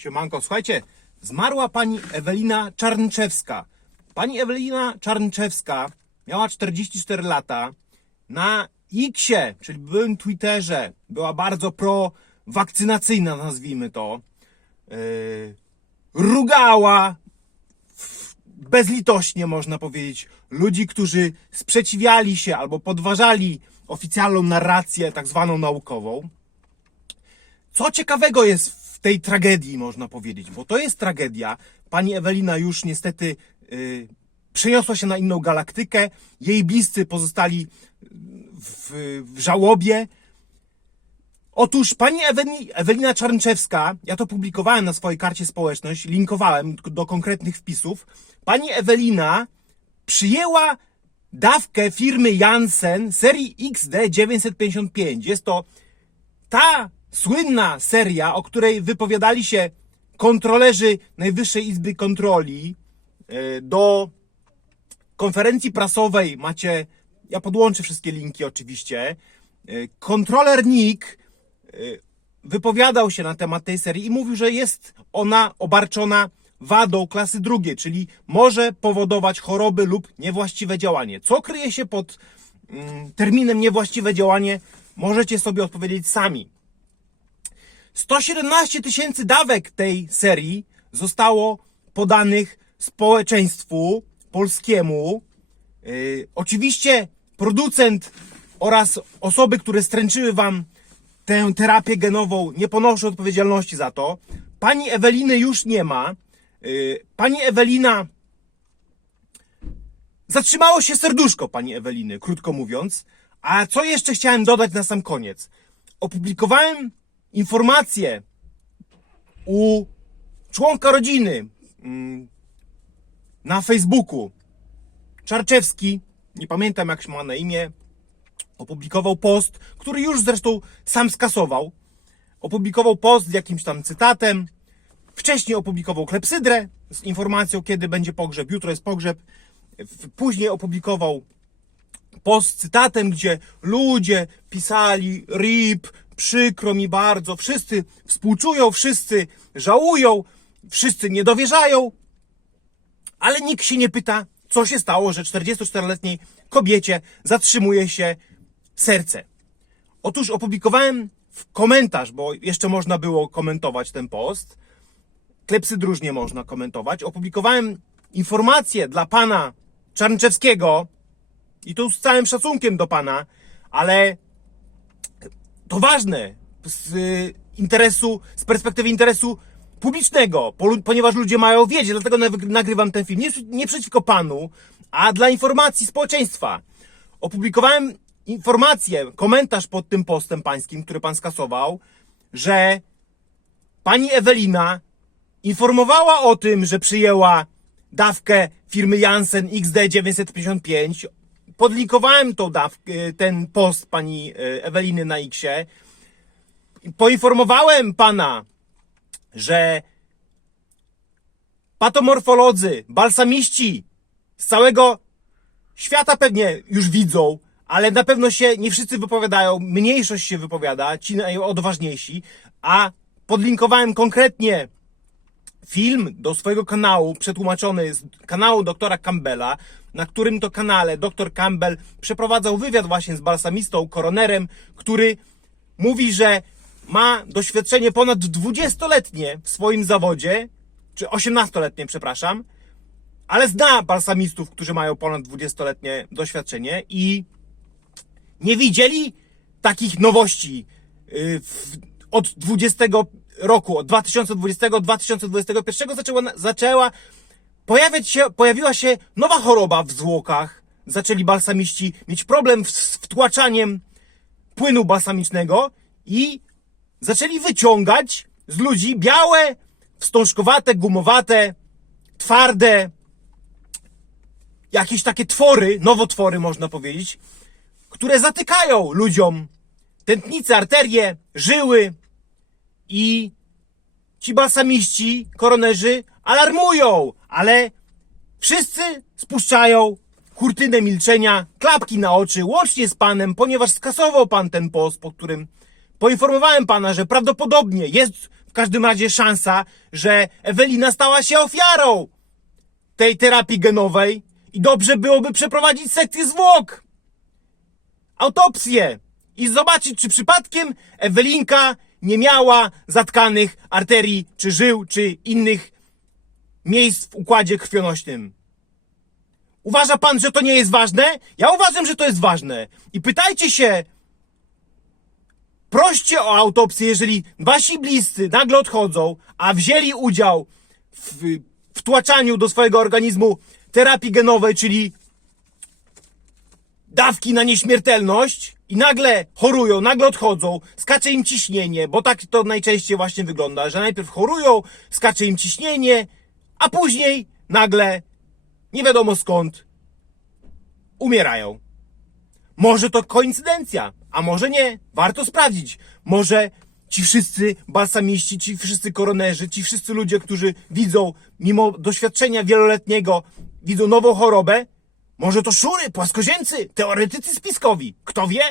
Siemanko, słuchajcie, zmarła pani Ewelina Czarnczewska. Pani Ewelina Czarnczewska miała 44 lata. Na Xie, czyli byłym Twitterze, była bardzo pro-wakcynacyjna, nazwijmy to. Yy, rugała bezlitośnie, można powiedzieć, ludzi, którzy sprzeciwiali się albo podważali oficjalną narrację, tak zwaną naukową. Co ciekawego jest tej tragedii, można powiedzieć, bo to jest tragedia. Pani Ewelina już niestety yy, przeniosła się na inną galaktykę. Jej bliscy pozostali w, w żałobie. Otóż pani Eweli, Ewelina Czarnczewska, ja to publikowałem na swojej karcie społeczność, linkowałem do konkretnych wpisów. Pani Ewelina przyjęła dawkę firmy Janssen serii XD955. Jest to ta słynna seria, o której wypowiadali się kontrolerzy Najwyższej Izby Kontroli e, do konferencji prasowej macie, ja podłączę wszystkie linki oczywiście. E, Kontroler Nick e, wypowiadał się na temat tej serii i mówił, że jest ona obarczona wadą klasy drugiej, czyli może powodować choroby lub niewłaściwe działanie. Co kryje się pod mm, terminem niewłaściwe działanie, możecie sobie odpowiedzieć sami. 117 tysięcy dawek tej serii zostało podanych społeczeństwu polskiemu. Yy, oczywiście producent oraz osoby, które stręczyły wam tę terapię genową, nie ponoszą odpowiedzialności za to. Pani Eweliny już nie ma. Yy, pani Ewelina. Zatrzymało się serduszko pani Eweliny, krótko mówiąc. A co jeszcze chciałem dodać na sam koniec? Opublikowałem informację u członka rodziny mm, na Facebooku. Czarczewski, nie pamiętam jak się ma na imię, opublikował post, który już zresztą sam skasował. Opublikował post z jakimś tam cytatem. Wcześniej opublikował klepsydrę z informacją, kiedy będzie pogrzeb. Jutro jest pogrzeb. Później opublikował post z cytatem, gdzie ludzie pisali RIP, przykro mi bardzo, wszyscy współczują, wszyscy żałują, wszyscy nie dowierzają, ale nikt się nie pyta, co się stało, że 44-letniej kobiecie zatrzymuje się serce. Otóż opublikowałem w komentarz, bo jeszcze można było komentować ten post. Klepsyd różnie można komentować. Opublikowałem informację dla pana Czarnczewskiego i tu z całym szacunkiem do pana, ale to ważne z y, interesu, z perspektywy interesu publicznego, ponieważ ludzie mają wiedzieć, dlatego nagrywam ten film. Nie, nie przeciwko panu, a dla informacji społeczeństwa. Opublikowałem informację, komentarz pod tym postem pańskim, który pan skasował, że pani Ewelina informowała o tym, że przyjęła dawkę firmy Janssen XD955. Podlinkowałem tą dawkę, ten post pani e, Eweliny na. I Poinformowałem pana, że patomorfolodzy, balsamiści z całego świata pewnie już widzą, ale na pewno się nie wszyscy wypowiadają, mniejszość się wypowiada, ci najodważniejsi, a podlinkowałem konkretnie film do swojego kanału, przetłumaczony z kanału doktora Campbella, na którym to kanale dr Campbell przeprowadzał wywiad właśnie z balsamistą, koronerem, który mówi, że ma doświadczenie ponad 20-letnie w swoim zawodzie, czy 18-letnie, przepraszam, ale zna balsamistów, którzy mają ponad 20-letnie doświadczenie i nie widzieli takich nowości yy, w, od 20 roku, od 2020-2021 zaczęła, zaczęła pojawiać się, pojawiła się nowa choroba w zwłokach. Zaczęli balsamiści mieć problem z wtłaczaniem płynu balsamicznego i zaczęli wyciągać z ludzi białe, wstążkowate, gumowate, twarde, jakieś takie twory, nowotwory można powiedzieć, które zatykają ludziom tętnice, arterie, żyły i ci balsamiści, koronerzy alarmują, ale wszyscy spuszczają kurtynę milczenia, klapki na oczy, łącznie z panem, ponieważ skasował pan ten post, po którym poinformowałem pana, że prawdopodobnie jest w każdym razie szansa, że Ewelina stała się ofiarą tej terapii genowej i dobrze byłoby przeprowadzić sekcję zwłok, autopsję i zobaczyć, czy przypadkiem Ewelinka nie miała zatkanych arterii, czy żył, czy innych miejsc w układzie krwionośnym. Uważa pan, że to nie jest ważne? Ja uważam, że to jest ważne. I pytajcie się, proście o autopsję, jeżeli wasi bliscy nagle odchodzą, a wzięli udział w wtłaczaniu do swojego organizmu terapii genowej, czyli dawki na nieśmiertelność i nagle chorują, nagle odchodzą, skacze im ciśnienie, bo tak to najczęściej właśnie wygląda, że najpierw chorują, skacze im ciśnienie, a później nagle, nie wiadomo skąd, umierają. Może to koincydencja, a może nie. Warto sprawdzić. Może ci wszyscy balsamiści, ci wszyscy koronerzy, ci wszyscy ludzie, którzy widzą, mimo doświadczenia wieloletniego, widzą nową chorobę, może to szury, płaskoziemcy, teoretycy spiskowi. Kto wie?